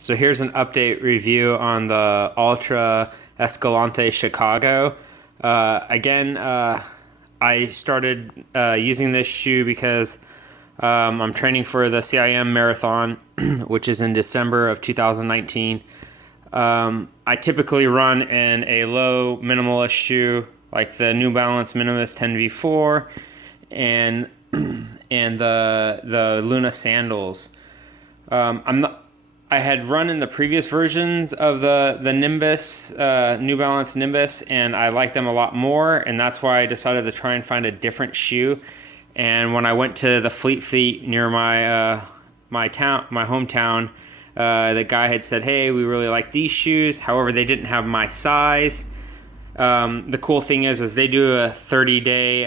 So here's an update review on the Altra Escalante Chicago. I started using this shoe because I'm training for the CIM marathon, which is in December of 2019. I typically run in a low minimalist shoe like the New Balance Minimalist 10V4 and the Luna sandals. I had run in the previous versions of the Nimbus, New Balance Nimbus, and I liked them a lot more, and that's why I decided to try and find a different shoe. And when I went to the Fleet Feet near my hometown, the guy had said, "Hey, we really like these shoes. However, they didn't have my size." The cool thing is they do a 30-day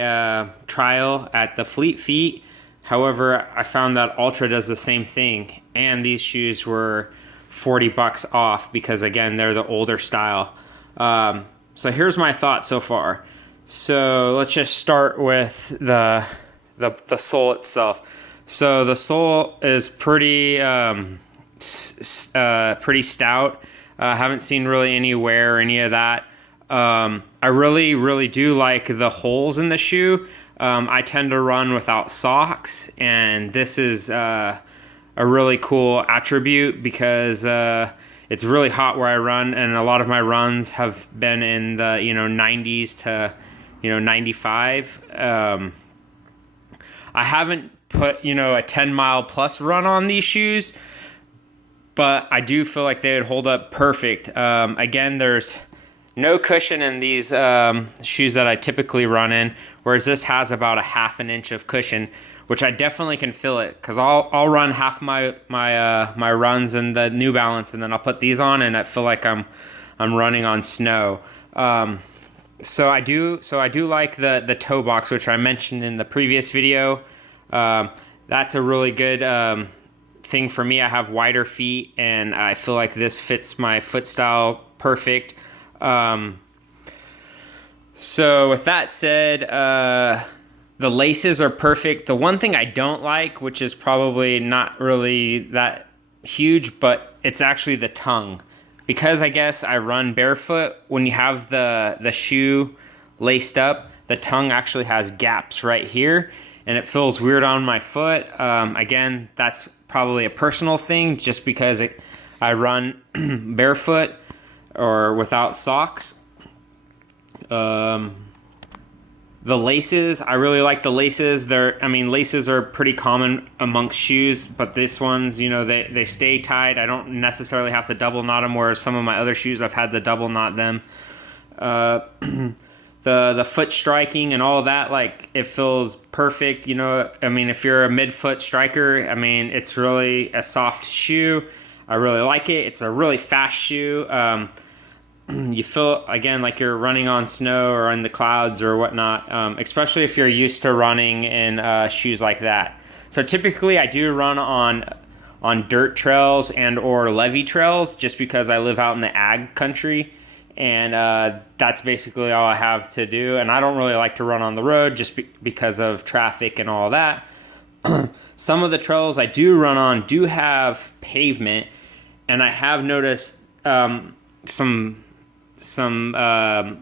trial at the Fleet Feet. However, I found that Altra does the same thing, and these shoes were $40 off because, again, they're the older style. So here's my thoughts so far. So let's just start with the sole itself. So the sole is pretty stout. Haven't seen really any wear or any of that. I really do like the holes in the shoe. I tend to run without socks, and this is a really cool attribute because it's really hot where I run, and a lot of my runs have been in the 90s to 95. I haven't put a 10-mile plus run on these shoes, but I do feel like they would hold up perfect. Again, there's no cushion in these shoes that I typically run in, whereas this has about a half an inch of cushion, which I definitely can feel it because I'll run half my runs in the New Balance, and then I'll put these on, and I feel like I'm running on snow. So I do like the toe box, which I mentioned in the previous video. That's a really good thing for me. I have wider feet, and I feel like this fits my foot style perfect. So with that said, the laces are perfect. The one thing I don't like, which is probably not really that huge, but it's actually the tongue. Because I guess I run barefoot, when you have the shoe laced up, the tongue actually has gaps right here, and it feels weird on my foot. Again, that's probably a personal thing, just because I run barefoot or without socks. The laces, I really like the laces. Laces are pretty common amongst shoes, but this one's, they stay tight. I don't necessarily have to double knot them, whereas some of my other shoes I've had to double knot them. The foot striking and all of that, like, it feels perfect. If you're a mid-foot striker, it's really a soft shoe. I really like it. It's a really fast shoe. You feel, again, like you're running on snow or in the clouds or whatnot, especially if you're used to running in shoes like that. So typically I do run on dirt trails and or levee trails, just because I live out in the ag country, and that's basically all I have to do. And I don't really like to run on the road just because of traffic and all that. Some of the trails I do run on do have pavement, and I have noticed some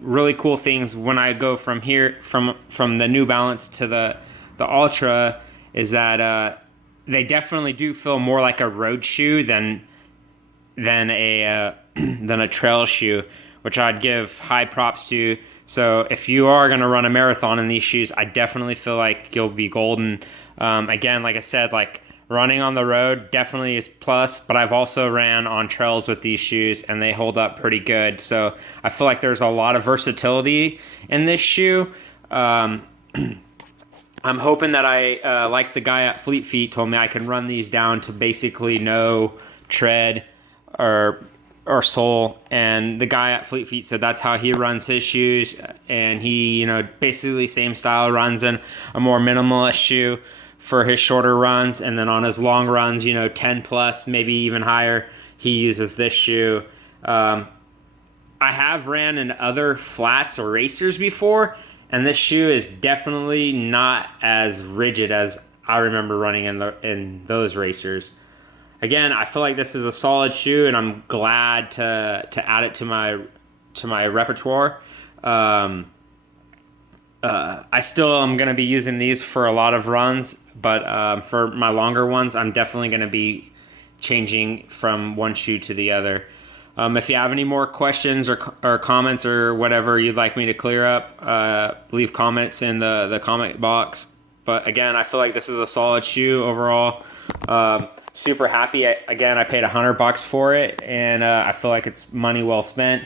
really cool things when I go from here from the New Balance to the Altra, is that they definitely do feel more like a road shoe than a trail shoe, which I'd give high props to. So if you are going to run a marathon in these shoes, I definitely feel like you'll be golden. Again, like I said, like, running on the road definitely is plus, but I've also ran on trails with these shoes, and they hold up pretty good. So I feel like there's a lot of versatility in this shoe. I'm hoping that like the guy at Fleet Feet told me, I can run these down to basically no tread or sole. And the guy at Fleet Feet said that's how he runs his shoes, and he, basically same style, runs in a more minimalist shoe for his shorter runs, and then on his long runs, 10 plus, maybe even higher, he uses this shoe. I have ran in other flats or racers before, and this shoe is definitely not as rigid as I remember running in those racers. again, I feel like this is a solid shoe, and I'm glad to add it to my repertoire. I still am going to be using these for a lot of runs, but for my longer ones, I'm definitely going to be changing from one shoe to the other. If you have any more questions or comments or whatever you'd like me to clear up, leave comments in the comment box. But again, I feel like this is a solid shoe overall. Super happy. Again, I paid $100 for it, and I feel like it's money well spent.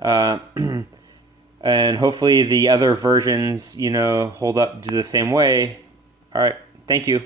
And hopefully the other versions, hold up the same way. All right. Thank you.